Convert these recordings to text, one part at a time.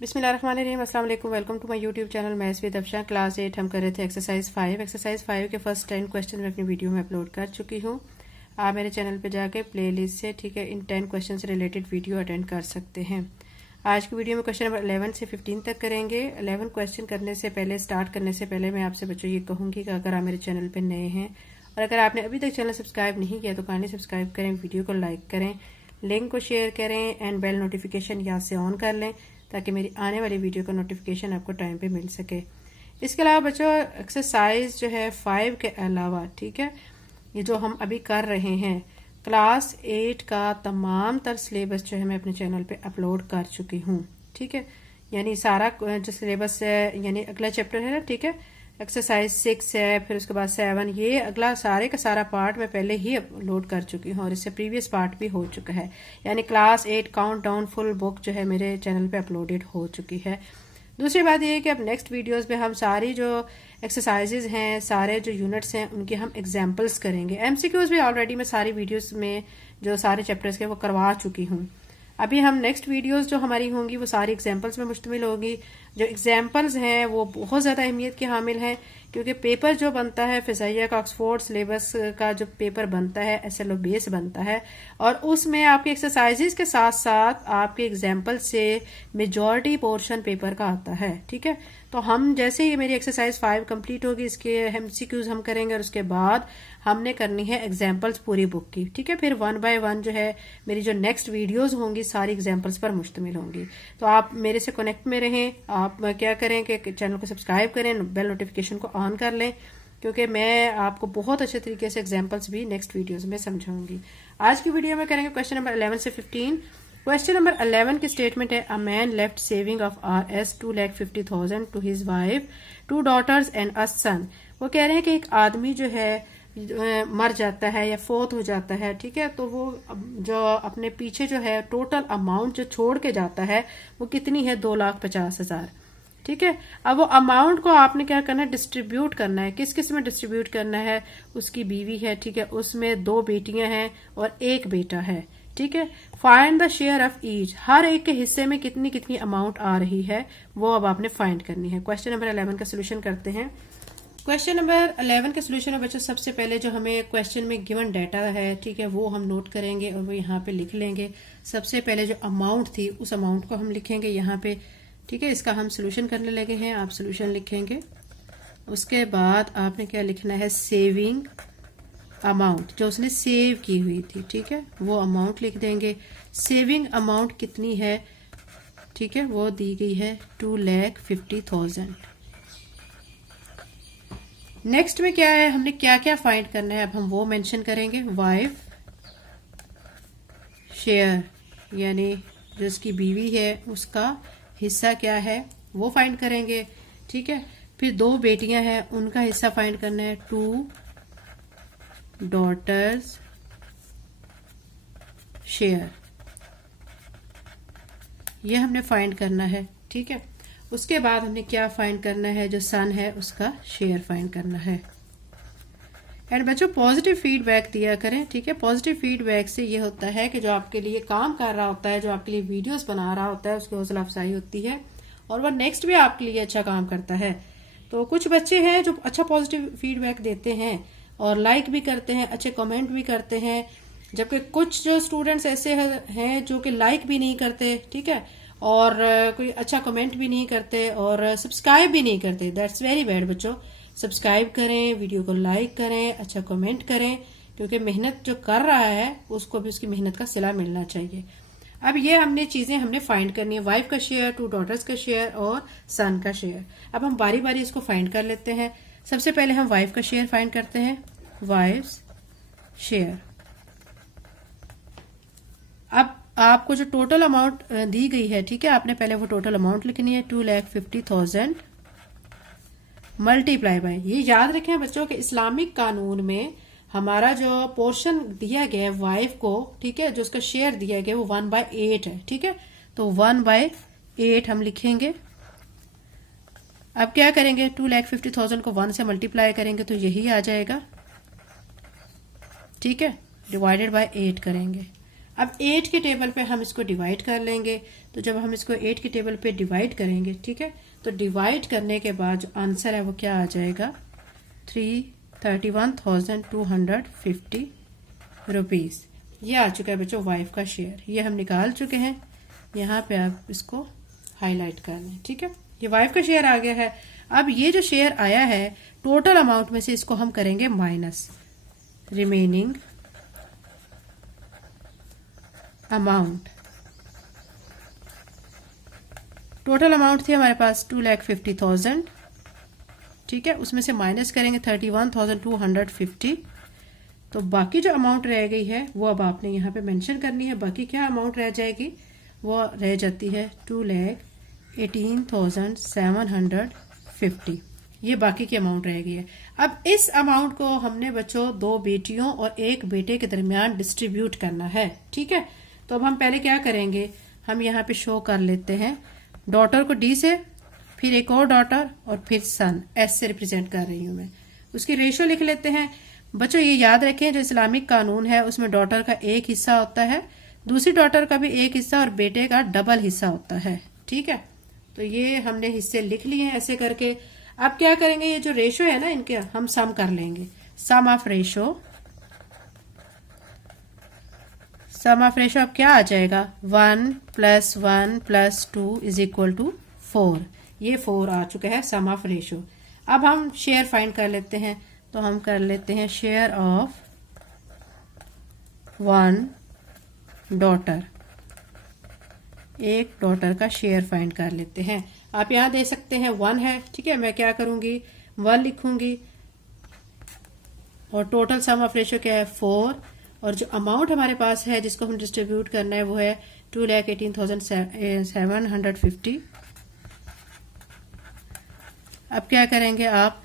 बिस्मिल्लाहिर्रहमानिर्रहीम, अस्सलाम वालेकुम। Welcome to my YouTube channel maths with Afsha. Class 8 हम कर रहे थे एक्सरसाइज 5। एक्सरसाइज 5 के फर्स्ट 10 क्वेश्चन मैं अपनी वीडियो में अपलोड कर चुकी हूँ। आप मेरे चैनल पे जाके प्लेलिस्ट से ठीक है इन 10 क्वेश्चन से रिलेटेड वीडियो अटेंड कर सकते हैं। आज की वीडियो में क्वेश्चन नंबर 11 से 15 तक करेंगे। 11 क्वेश्चन करने से पहले, स्टार्ट करने से पहले मैं आपसे बच्चों ये कहूँगी कि अगर आप मेरे चैनल पर नए हैं और अगर आपने अभी तक चैनल सब्सक्राइब नहीं किया तो काइंडली सब्सक्राइब करें, वीडियो को लाइक करें, लिंक को शेयर करें एंड बेल नोटिफिकेशन याद से ऑन कर लें ताकि मेरी आने वाली वीडियो का नोटिफिकेशन आपको टाइम पे मिल सके। इसके अलावा बच्चों एक्सरसाइज जो है 5 के अलावा ठीक है ये जो हम अभी कर रहे हैं क्लास 8 का तमाम तर सिलेबस जो है मैं अपने चैनल पे अपलोड कर चुकी हूँ। ठीक है, यानी सारा जो सिलेबस है, यानी अगला चैप्टर है ना, ठीक है, एक्सरसाइज 6 है, फिर उसके बाद 7, ये अगला सारे का सारा पार्ट मैं पहले ही अपलोड कर चुकी हूँ और इससे प्रीवियस पार्ट भी हो चुका है। यानी class 8 count down full book जो है मेरे चैनल पे अपलोडेड हो चुकी है। दूसरी बात ये है कि अब नेक्स्ट वीडियोस में हम सारी जो एक्सरसाइजेज हैं, सारे जो यूनिट्स हैं, उनके हम एग्जाम्पल्स करेंगे। एमसीक्यूज भी ऑलरेडी मैं सारी वीडियोस में जो सारे चैप्टर्स के वो करवा चुकी हूँ। अभी हम नेक्स्ट वीडियोस जो हमारी होंगी वो सारी एग्जाम्पल्स में मुश्तमिल होगी। जो एग्जाम्पल्स हैं वो बहुत ज़्यादा अहमियत के हामिल हैं क्योंकि पेपर जो बनता है फिज़ाइया का, ऑक्सफोर्ड सिलेबस का जो पेपर बनता है, एसएलओ बेस बनता है और उसमें आपके एक्सरसाइजेज के साथ साथ आपके एग्जाम्पल से मेजॉरिटी पोर्शन पेपर का आता है। ठीक है, तो हम जैसे ही मेरी एक्सरसाइज 5 कंप्लीट होगी इसके एमसीक्यूज हम करेंगे और उसके बाद हमने करनी है एग्जाम्पल्स पूरी बुक की। ठीक है, फिर 1 बाय 1 जो है मेरी जो नेक्स्ट वीडियोस होंगी सारी एग्जाम्पल्स पर मुश्तमिल होंगी। तो आप मेरे से कनेक्ट में रहें। आप क्या करें कि चैनल को सब्सक्राइब करें, बेल नोटिफिकेशन को ऑन कर लें क्योंकि मैं आपको बहुत अच्छे तरीके से एग्जाम्पल्स भी नेक्स्ट वीडियोस में समझाऊंगी। आज की वीडियो में करेंगे क्वेश्चन नंबर 11 से 15। क्वेश्चन नंबर 11 की स्टेटमेंट है, a man left saving of RS 2,50,000 to his wife, 2 daughters and a son. वो कह रहे हैं कि एक आदमी जो है मर जाता है या फोत हो जाता है, ठीक है, तो वो जो अपने पीछे जो है टोटल अमाउंट जो छोड़ के जाता है वो कितनी है, 2,50,000। ठीक है, अब वो अमाउंट को आपने क्या करना है, डिस्ट्रीब्यूट करना है। किस किस में डिस्ट्रीब्यूट करना है, उसकी बीवी है, ठीक है, उसमें 2 बेटियां हैं और 1 बेटा है। ठीक है, find the share of each, हर एक के हिस्से में कितनी कितनी अमाउंट आ रही है वो अब आपने फाइंड करनी है। क्वेश्चन नंबर 11 का सोल्यूशन करते हैं। क्वेश्चन नंबर 11 के सोल्यूशन में बच्चों सबसे पहले जो हमें क्वेश्चन में गिवन डाटा है, ठीक है, वो हम नोट करेंगे और वो यहाँ पे लिख लेंगे। सबसे पहले जो अमाउंट थी उस अमाउंट को हम लिखेंगे यहाँ पे। ठीक है, इसका हम सोल्यूशन करने लगे हैं, आप सोल्यूशन लिखेंगे। उसके बाद आपने क्या लिखना है, सेविंग अमाउंट जो उसने सेव की हुई थी, ठीक है, वो अमाउंट लिख देंगे। सेविंग अमाउंट कितनी है, ठीक है, वो दी गई है 2,50,000। नेक्स्ट में क्या है, हमने क्या क्या फाइंड करना है अब हम वो मेंशन करेंगे। वाइफ शेयर यानी जो उसकी बीवी है उसका हिस्सा क्या है वो फाइंड करेंगे। ठीक है, फिर 2 बेटियां हैं उनका हिस्सा फाइंड करना है, 2 डॉटर्स शेयर, ये हमने फाइंड करना है। ठीक है, उसके बाद हमने क्या फाइंड करना है, जो सन है उसका शेयर फाइंड करना है। एंड बच्चों पॉजिटिव फीडबैक दिया करें। ठीक है, पॉजिटिव फीडबैक से ये होता है कि जो आपके लिए काम कर रहा होता है, जो आपके लिए वीडियोस बना रहा होता है, उसकी हौसला अफजाई होती है और वह नेक्स्ट भी आपके लिए अच्छा काम करता है। तो कुछ बच्चे हैं जो अच्छा पॉजिटिव फीडबैक देते हैं और लाइक भी करते हैं, अच्छे कमेंट भी करते हैं, जबकि कुछ जो स्टूडेंट्स ऐसे हैं जो कि लाइक भी नहीं करते, ठीक है, और कोई अच्छा कमेंट भी नहीं करते और सब्सक्राइब भी नहीं करते। That's very bad. बच्चों सब्सक्राइब करें, वीडियो को लाइक करें, अच्छा कमेंट करें, क्योंकि मेहनत जो कर रहा है उसको भी उसकी मेहनत का सिला मिलना चाहिए। अब ये हमने चीजें हमने फाइंड करनी है, वाइफ का शेयर, 2 डॉटर्स का शेयर और सन का शेयर। अब हम बारी बारी इसको फाइंड कर लेते हैं। सबसे पहले हम वाइफ का शेयर फाइंड करते हैं, वाइफ्स शेयर। अब आपको जो टोटल अमाउंट दी गई है, ठीक है, आपने पहले वो टोटल अमाउंट लिखनी है, 2,50,000 मल्टीप्लाई बाय। ये याद रखें बच्चों के इस्लामिक कानून में हमारा जो पोर्शन दिया गया है वाइफ को, ठीक है, जो उसका शेयर दिया गया वो 1/8 है। ठीक है, तो 1/8 हम लिखेंगे। अब क्या करेंगे, 2,50,000 को 1 से मल्टीप्लाई करेंगे तो यही आ जाएगा। ठीक है, डिवाइडेड बाय 8 करेंगे। अब 8 के टेबल पे हम इसको डिवाइड कर लेंगे। तो जब हम इसको 8 के टेबल पे डिवाइड करेंगे, ठीक है, तो डिवाइड करने के बाद जो आंसर है वो क्या आ जाएगा, 31,250 रुपीज। ये आ चुका है बच्चों वाइफ का शेयर, ये हम निकाल चुके हैं। यहाँ पे आप इसको हाईलाइट कर लें, ठीक है, ये वाइफ का शेयर आ गया है। अब ये जो शेयर आया है टोटल अमाउंट में से इसको हम करेंगे minus, remaining amount. Total amount थी हमारे पास 2,50,000, ठीक है, उसमें से माइनस करेंगे 31,250। तो बाकी जो अमाउंट रह गई है वो अब आपने यहाँ पे मेंशन करनी है। बाकी क्या अमाउंट रह जाएगी, वो रह जाती है 2,18,750। ये बाकी की अमाउंट रह गई है। अब इस अमाउंट को हमने बच्चों 2 बेटियों और 1 बेटे के दरमियान डिस्ट्रीब्यूट करना है, ठीक है। तो अब हम पहले क्या करेंगे, हम यहाँ पे शो कर लेते हैं डॉटर को डी से, फिर एक और डॉटर और फिर सन, एस से रिप्रेजेंट कर रही हूं मैं। उसकी रेशियो लिख लेते हैं। बच्चों ये याद रखें जो इस्लामिक कानून है उसमें डॉटर का एक हिस्सा होता है, दूसरी डॉटर का भी एक हिस्सा और बेटे का डबल हिस्सा होता है, ठीक है। तो ये हमने हिस्से लिख लिए हैं ऐसे करके। अब क्या करेंगे, ये जो रेशियो है ना इनके हम सम कर लेंगे। सम ऑफ रेशियो अब क्या आ जाएगा, 1 + 1 + 2 = 4। ये 4 आ चुका है सम ऑफ रेशियो। अब हम शेयर फाइंड कर लेते हैं। तो हम कर लेते हैं शेयर ऑफ 1 डॉटर, एक डॉटर का शेयर फाइंड कर लेते हैं। आप यहां दे सकते हैं 1 है, ठीक है, मैं क्या करूंगी 1 लिखूंगी और टोटल सम ऑफ रेशियो क्या है 4, और जो अमाउंट हमारे पास है जिसको हम डिस्ट्रीब्यूट करना है वो है 2,18,750। अब क्या करेंगे आप,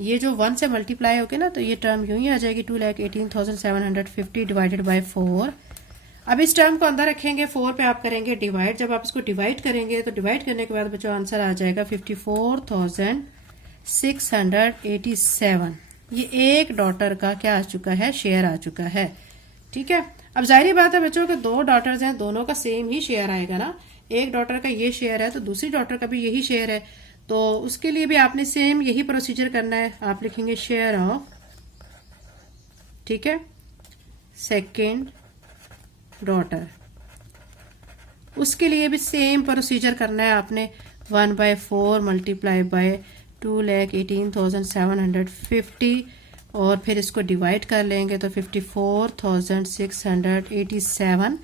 ये जो 1 से मल्टीप्लाई होके ना तो ये टर्म यूं ही आ जाएगी 2,18,750 डिवाइडेड बाय 4। अब इस टर्म को अंदर रखेंगे, 4 पे आप करेंगे डिवाइड। जब आप इसको डिवाइड करेंगे तो डिवाइड करने के बाद बच्चों आंसर आ जाएगा 54,687। ये एक डॉटर का क्या आ चुका है, शेयर आ चुका है, ठीक है। अब जाहिर बात है बच्चों के 2 डॉटर्स हैं, दोनों का सेम ही शेयर आएगा ना। एक डॉटर का ये शेयर है तो दूसरी डॉटर का भी यही शेयर है, तो उसके लिए भी आपने सेम यही प्रोसीजर करना है। आप लिखेंगे शेयर ऑफ, ठीक है, सेकेंड डॉटर। उसके लिए भी सेम प्रोसीजर करना है आपने, 1/4 मल्टीप्लाई बाय 2,18,750 और फिर इसको डिवाइड कर लेंगे तो 54,687,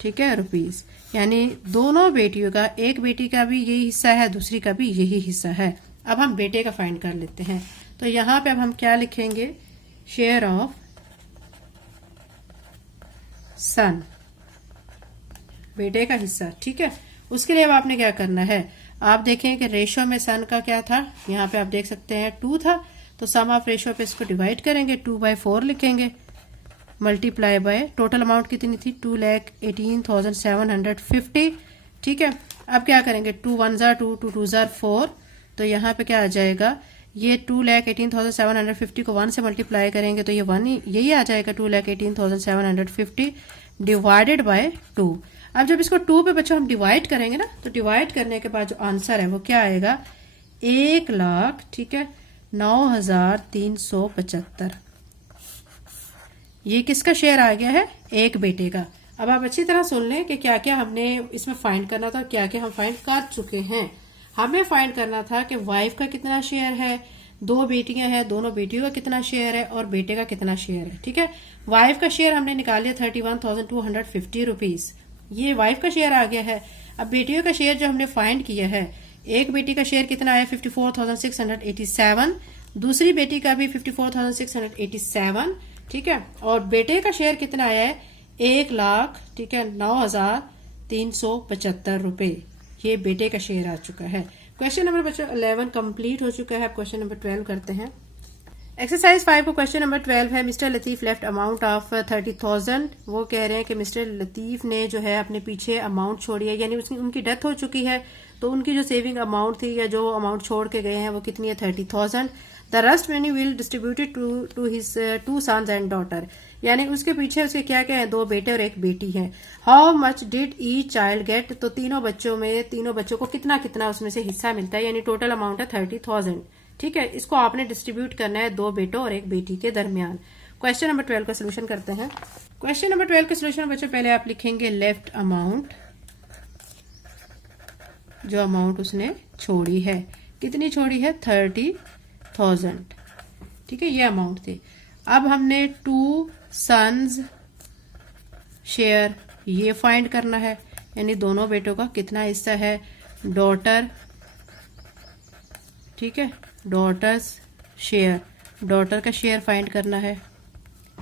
ठीक है, रुपीज। यानी दोनों बेटियों का, एक बेटी का भी यही हिस्सा है, दूसरी का भी यही हिस्सा है। अब हम बेटे का फाइंड कर लेते हैं। तो यहां पे अब हम क्या लिखेंगे, शेयर ऑफ सन, बेटे का हिस्सा, ठीक है। उसके लिए अब आपने क्या करना है, आप देखें कि रेशियो में सन का क्या था, यहाँ पे आप देख सकते हैं 2 था, तो सम ऑफ रेशियो पे इसको डिवाइड करेंगे, 2/4 लिखेंगे, मल्टीप्लाई बाय टोटल अमाउंट कितनी थी 2,18,750, ठीक है। अब क्या करेंगे, 2 1 जार 2, 2 2 जार 4, तो यहाँ पे क्या आ जाएगा, ये 2,18,750 को 1 से मल्टीप्लाई करेंगे तो ये 1 यही आ जाएगा 2,18,750 डिवाइडेड बाय 2। अब जब इसको 2 पे बच्चों हम डिवाइड करेंगे ना, तो डिवाइड करने के बाद जो आंसर है वो क्या आएगा, 1 लाख, ठीक है, 9,375। ये किसका शेयर आ गया है, एक बेटे का। अब आप अच्छी तरह सुन लें कि क्या क्या हमने इसमें फाइंड करना था, क्या क्या हम फाइंड कर चुके हैं। हमें फाइंड करना था कि वाइफ का कितना शेयर है, 2 बेटियां हैं, दोनों बेटियों का कितना शेयर है और बेटे का कितना शेयर है, ठीक है। वाइफ का शेयर हमने निकाल लिया 31,250 रुपीज, ये वाइफ का शेयर आ गया है। अब बेटियों का शेयर जो हमने फाइंड किया है, एक बेटी का शेयर कितना है 54,687, दूसरी बेटी का भी 54,687, ठीक है, और बेटे का शेयर कितना आया है 1 लाख, ठीक है, 9,375 रुपए। ये बेटे का शेयर आ चुका है। क्वेश्चन नंबर बच्चों 11 कंप्लीट हो चुका है। अब क्वेश्चन नंबर 12 करते हैं। एक्सरसाइज 5 को क्वेश्चन नंबर 12 है, mister Latif left amount of 30,000। वो कह रहे हैं कि मिस्टर लतीफ ने जो है अपने पीछे अमाउंट छोड़ी है, यानी उनकी डेथ हो चुकी है, तो उनकी जो सेविंग अमाउंट थी या जो अमाउंट छोड़ के गए हैं वो कितनी है 30,000। The rest money will distributed to his 2 sons and daughter, यानी उसके पीछे उसके क्या क्या है, 2 बेटे और 1 बेटी है। How much did each child gate, तो तीनों बच्चों को कितना कितना उसमें से हिस्सा मिलता है, यानी टोटल अमाउंट है 30,000। ठीक है, इसको आपने डिस्ट्रीब्यूट करना है 2 बेटों और 1 बेटी के दरमियान। क्वेश्चन नंबर 12 का सोल्यूशन करते हैं। क्वेश्चन नंबर 12 के सोल्यूशन बच्चों पहले आप लिखेंगे लेफ्ट अमाउंट, जो अमाउंट उसने छोड़ी है, कितनी छोड़ी है, 30,000। ठीक है, ये अमाउंट थी। अब हमने 2 सन्स शेयर ये फाइंड करना है, यानी दोनों बेटों का कितना हिस्सा है। डॉटर, ठीक है, डॉटर्स शेयर, डॉटर का शेयर फाइंड करना है,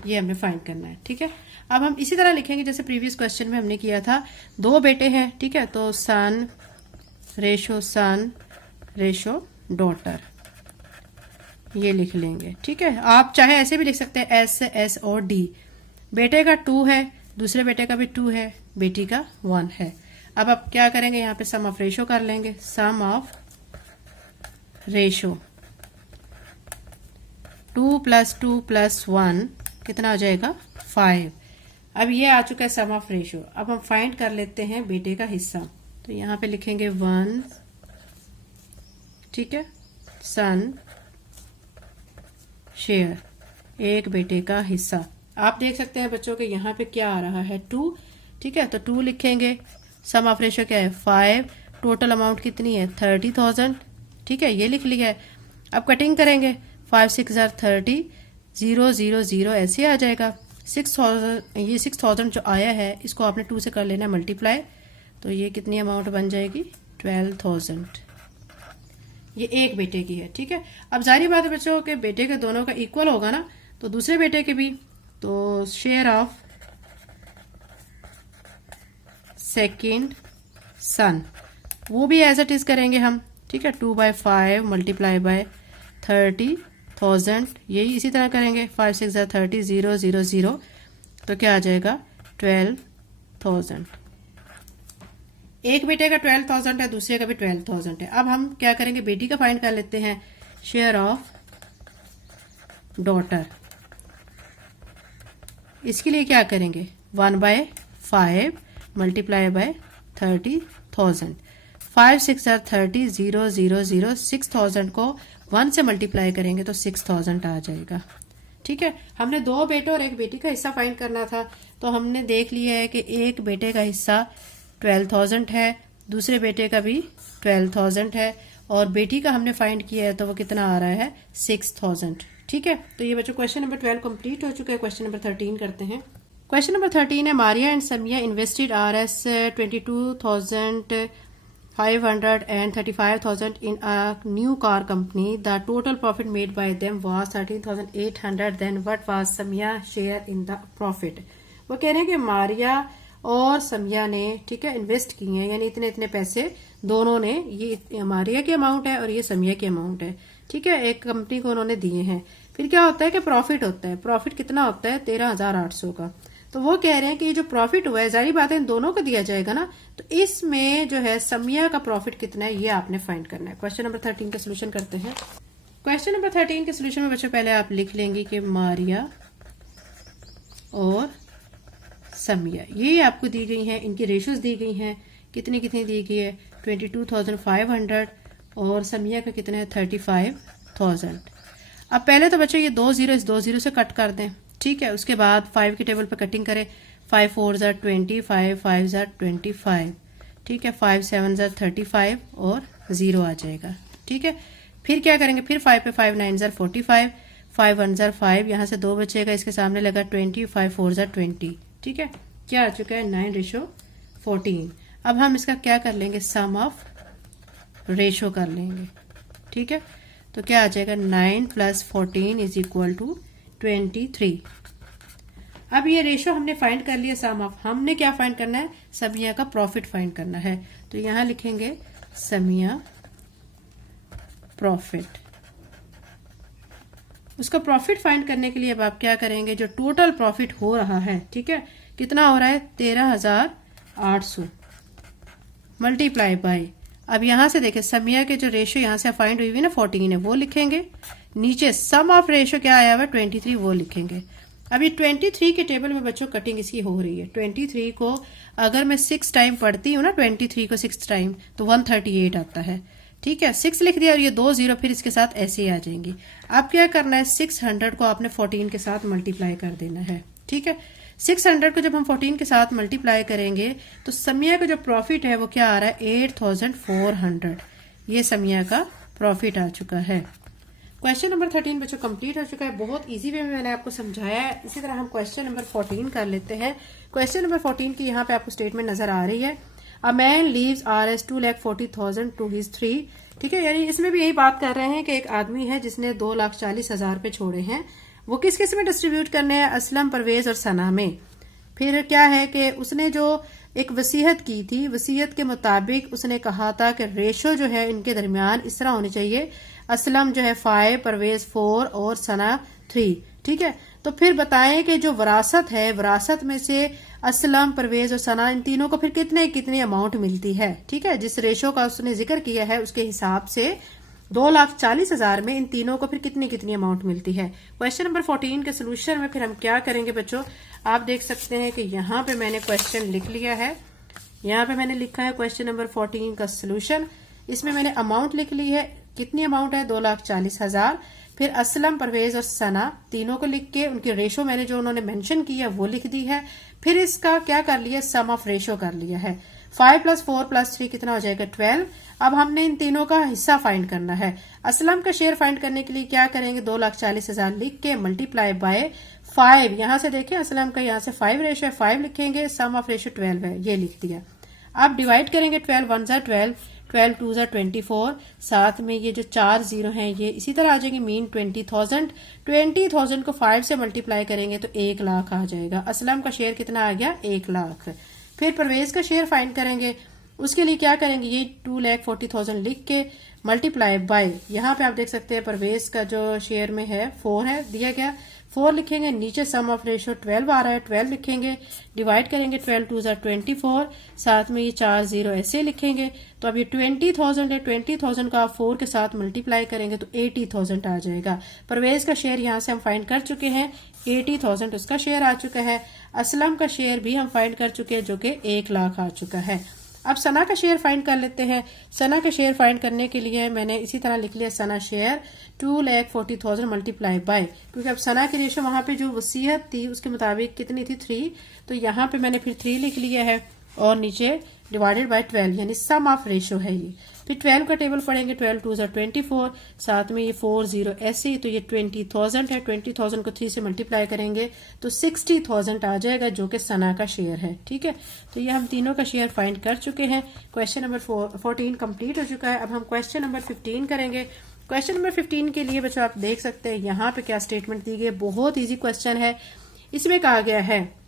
ये हमें फाइंड करना है। ठीक है, अब हम इसी तरह लिखेंगे जैसे प्रीवियस क्वेश्चन में हमने किया था। 2 बेटे हैं, ठीक है, तो सन रेशो डॉटर, ये लिख लेंगे। ठीक है, आप चाहे ऐसे भी लिख सकते हैं एस और डी। बेटे का 2 है, दूसरे बेटे का भी 2 है, बेटी का 1 है। अब आप क्या करेंगे, यहाँ पे सम ऑफ रेशो कर लेंगे। सम ऑफ रेशो 2 + 2 + 1 कितना हो जाएगा, 5। अब ये आ चुका है सम ऑफ रेशो। अब हम फाइंड कर लेते हैं बेटे का हिस्सा, तो यहाँ पे लिखेंगे 1, ठीक है, सन शेयर, 1 बेटे का हिस्सा। आप देख सकते हैं बच्चों के यहाँ पे क्या आ रहा है, 2। ठीक है, तो 2 लिखेंगे। सम ऑफ रेशो क्या है, 5। टोटल अमाउंट कितनी है, 30,000। ठीक है, ये लिख लिया है। अब कटिंग करेंगे, 5 × 6 = 30, 0 0 0 ऐसे आ जाएगा। 6,000, ये 6,000 जो आया है इसको आपने 2 से कर लेना मल्टीप्लाई, तो ये कितनी अमाउंट बन जाएगी, 12,000। ये 1 बेटे की है। ठीक है, अब जारी बात है बच्चों के बेटे के दोनों का इक्वल होगा ना, तो दूसरे बेटे के भी, तो शेयर ऑफ सेकेंड सन वो भी एज इट इज करेंगे हम। ठीक है, 2/5 × 30,000, यही इसी तरह करेंगे। 5 × 6 = 30, 0 0 0, तो क्या आ जाएगा, 12,000। एक बेटे का 12,000 है, दूसरे का भी 12,000 है। अब हम क्या करेंगे, बेटी का फाइंड कर लेते हैं। शेयर ऑफ डॉटर, इसके लिए क्या करेंगे, 1/5 × 30,000। 5 × 6 = 30, 0 0 0, 6,000 को 1 से मल्टीप्लाई करेंगे तो 6,000 आ जाएगा। ठीक है, हमने 2 बेटे और 1 बेटी का हिस्सा फाइंड करना था, तो हमने देख लिया है कि 1 बेटे का हिस्सा 12,000 है, दूसरे बेटे का भी 12,000 है, और बेटी का हमने फाइंड किया है तो वो कितना आ रहा है, 6,000। ठीक है, तो ये बच्चों क्वेश्चन नंबर 12 कंप्लीट हो चुका है। क्वेश्चन नंबर 13 करते हैं। क्वेश्चन नंबर 13 है, Maria and Samiya invested Rs 22,500 and 35,000 in a new car company. The total profit made by them was 13,800. Then what was Samia's share in the profit? वो कह रहे हैं कि मारिया और समिया ने, ठीक है, इन्वेस्ट किए हैं, यानी इतने इतने पैसे दोनों ने, ये मारिया की अमाउंट है और ये समिया की अमाउंट है। ठीक है, एक कंपनी को उन्होंने दिए हैं। फिर क्या होता है कि प्रॉफिट होता है। प्रॉफिट कितना होता है, 13,800 का। तो वो कह रहे हैं कि ये जो प्रॉफिट हुआ है, जारी बात है इन दोनों को दिया जाएगा ना, तो इसमें जो है समिया का प्रॉफिट कितना है ये आपने फाइंड करना है। क्वेश्चन नंबर 13 का सोल्यूशन करते हैं। क्वेश्चन नंबर 13 के सोल्यूशन में बच्चों पहले आप लिख लेंगे कि मारिया और समिया ये आपको दी गई हैं, इनकी रेशोज दी गई हैं, कितनी कितनी दी गई है, 22,500 और समिया का कितना है, 35,000। अब पहले तो बच्चों ये 2 0 इस 2 0 से कट कर दें। ठीक है, उसके बाद 5 की टेबल पर कटिंग करें। 5 4 = 20, 5 5 = 25। ठीक है, 5 7 = 35 और 0 आ जाएगा। ठीक है, फिर क्या करेंगे, फिर 5 पे 5 9 = 45, 5 1 = 5, यहाँ से 2 बचेगा, इसके सामने लगा 20, 5 4 = 20। ठीक है, क्या आ चुका है, 9:14। अब हम इसका क्या कर लेंगे, सम ऑफ रेशो कर लेंगे। ठीक है, तो क्या आ जाएगा, 9 + 14 = 23। अब ये रेशो हमने फाइंड कर लिया सम ऑफ। हमने क्या फाइंड करना है, समिया का प्रॉफिट फाइंड करना है, तो यहां लिखेंगे समिया प्रॉफिट। उसका प्रॉफिट फाइंड करने के लिए अब आप क्या करेंगे, जो टोटल प्रॉफिट हो रहा है, ठीक है, कितना हो रहा है, 13,800 मल्टीप्लाई बाय, अब यहां से देखें समिया के जो रेशियो यहां से फाइंड हुई हुई ना 14 है, वो लिखेंगे। नीचे सम ऑफ रेशो क्या आया हुआ 23 वो लिखेंगे। अब ये 23 के टेबल में बच्चों कटिंग इसकी हो रही है। 23 को अगर मैं 6 टाइम पढ़ती हूँ ना, 23 को 6 टाइम तो 138 आता है। ठीक है, 6 लिख दिया और ये 2 0 फिर इसके साथ ऐसे ही आ जाएंगी। अब क्या करना है, 600 को आपने 14 के साथ मल्टीप्लाई कर देना है। ठीक है, 600 को जब हम 14 के साथ मल्टीप्लाई करेंगे तो समिया का जो प्रॉफिट है वो क्या आ रहा है 8400। ये समिया का प्रॉफिट आ चुका है। क्वेश्चन नंबर 13 बच्चों कंप्लीट हो चुका है। बहुत इजी वे में मैंने आपको समझाया है। इसी तरह हम क्वेश्चन नंबर 14 कर लेते हैं। क्वेश्चन नंबर 14 की यहाँ पे आपको स्टेटमेंट नजर आ रही है, a man leaves RS 2,40,000 to his 3। ठीक है, यानी इसमें भी यही बात कर रहे हैं कि एक आदमी है जिसने 2,40,000 रुपए छोड़े हैं। वो किस किस में डिस्ट्रीब्यूट करने हैं, असलम, परवेज और सना में। फिर क्या है कि उसने जो एक वसीयत की थी, वसीयत के मुताबिक उसने कहा था कि रेशो जो है इनके दरमियान इस तरह होनी चाहिए, असलम जो है 5, परवेज 4 और सना 3। ठीक है, तो फिर बताएं कि जो विरासत है, विरासत में से असलम, परवेज और सना इन तीनों को फिर कितनी अमाउंट मिलती है। ठीक है, जिस रेशो का उसने जिक्र किया है उसके हिसाब से 2,40,000 में इन तीनों को फिर कितनी अमाउंट मिलती है। क्वेश्चन नंबर 14 के सोल्यूशन में फिर हम क्या करेंगे बच्चों, आप देख सकते हैं कि यहाँ पे मैंने क्वेश्चन लिख लिया है। यहाँ पे मैंने लिखा है क्वेश्चन नंबर 14 का सोल्यूशन। इसमें मैंने अमाउंट लिख ली है, कितनी अमाउंट है 2,40,000। फिर असलम, परवेज और सना तीनों को लिख के उनकी रेशो मैंने जो उन्होंने मेंशन की है वो लिख दी है। फिर इसका क्या कर लिया, सम ऑफ रेशो कर लिया है। 5 + 4 + 3 कितना हो जाएगा 12। अब हमने इन तीनों का हिस्सा फाइंड करना है। असलम का शेयर फाइंड करने के लिए क्या करेंगे, 2,40,000 लिख के मल्टीप्लाई बाय 5। यहां से देखें असलम का यहाँ से 5 रेशो है, 5 लिखेंगे, सम ऑफ रेशो 12 है, ये लिख दिया। अब डिवाइड करेंगे, 12 1 = 12, 12 2 = 24, साथ में ये जो 4 0 हैं ये इसी तरह आ जाएंगे। मीन 20,000 को 5 से मल्टीप्लाई करेंगे तो 1 लाख आ जाएगा। असलम का शेयर कितना आ गया 1 लाख। फिर परवेज का शेयर फाइंड करेंगे, उसके लिए क्या करेंगे, ये 2,40,000 लिख के मल्टीप्लाई बाय, यहाँ पे आप देख सकते हैं परवेज का जो शेयर में है 4 है दिया गया, 4 लिखेंगे। नीचे सम ऑफ रेशो 12 आ रहा है, 12 लिखेंगे। डिवाइड करेंगे, 12 2 = 24, साथ में ये 4 0 ऐसे लिखेंगे। तो अब ये 20,000 है, 20,000 का आप 4 के साथ मल्टीप्लाई करेंगे तो 80,000 आ जाएगा। परवेज का शेयर यहाँ से हम फाइंड कर चुके हैं, 80,000 उसका शेयर आ चुका है। असलम का शेयर भी हम फाइंड कर चुके हैं जो कि 1 लाख आ चुका है। अब सना का शेयर फाइंड कर लेते हैं। सना का शेयर फाइंड करने के लिए मैंने इसी तरह लिख लिया, सना शेयर 2,40,000 मल्टीप्लाई बाय, क्योंकि अब सना की रेशो वहां पे जो वसीयत थी उसके मुताबिक कितनी थी 3, तो यहाँ पे मैंने फिर 3 लिख लिया है और नीचे डिवाइडेड बाय 12 यानी सम ऑफ रेशो है ये। फिर 12 का टेबल पढ़ेंगे, 12 2 = 24, साथ में ये 4 0 ऐसे, तो ये 20,000 है। 20,000 को 3 से मल्टीप्लाई करेंगे तो 60,000 आ जाएगा जो कि सना का शेयर है। ठीक है, तो ये हम तीनों का शेयर फाइंड कर चुके हैं। क्वेश्चन नंबर 14 कंप्लीट हो चुका है। अब हम क्वेश्चन नंबर 15 करेंगे। क्वेश्चन नंबर 15 के लिए बच्चों आप देख सकते हैं यहाँ पे क्या स्टेटमेंट दी गई है, बहुत ईजी क्वेश्चन है। इसमें कहा गया है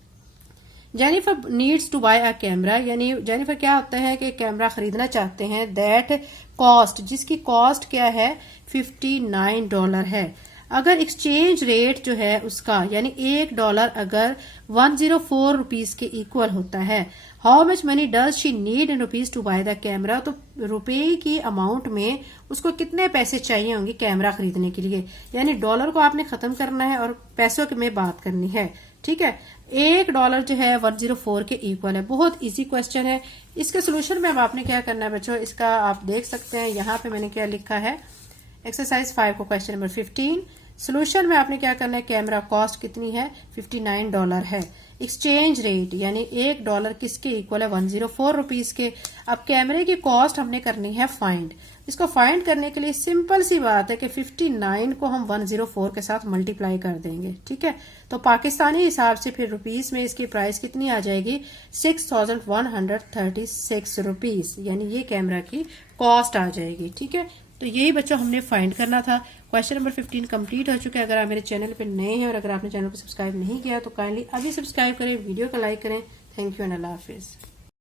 Jennifer needs to buy a camera, यानी जेनिफर क्या होता है कि कैमरा खरीदना चाहते हैं, दैट कॉस्ट, जिसकी कॉस्ट क्या है $59 है। अगर एक्सचेंज रेट जो है उसका यानी $1 अगर 104 रुपीज के इक्वल होता है, how much money does she need in rupees to buy the camera, तो रुपए की अमाउंट में उसको कितने पैसे चाहिए होंगे कैमरा खरीदने के लिए। यानी डॉलर को आपने खत्म करना है और पैसों में बात करनी है। ठीक है, $1 जो है 104 के इक्वल है। बहुत इजी क्वेश्चन है। इसके सोल्यूशन में अब आपने क्या करना है बच्चों, इसका आप देख सकते हैं यहाँ पे मैंने क्या लिखा है, एक्सरसाइज 5 को क्वेश्चन नंबर 15। सोल्यूशन में आपने क्या करना है, कैमरा कॉस्ट कितनी है $59 है। एक्सचेंज रेट यानी $1 किसके इक्वल है 104 रुपीज के। अब कैमरे की कॉस्ट हमने करनी है फाइंड। इसको फाइंड करने के लिए सिंपल सी बात है कि 59 को हम 104 के साथ मल्टीप्लाई कर देंगे। ठीक है, तो पाकिस्तानी हिसाब से फिर रुपीस में इसकी प्राइस कितनी आ जाएगी 6,136 रुपीज, यानी ये कैमरा की कॉस्ट आ जाएगी। ठीक है, तो यही बच्चों हमने फाइंड करना था। क्वेश्चन नंबर 15 कंप्लीट हो चुका है। अगर आप मेरे चैनल पे नए हैं और अगर आपने चैनल को सब्सक्राइब नहीं किया तो काइंडली अभी सब्सक्राइब करें, वीडियो को लाइक करें। Thank you and Allah Hafiz.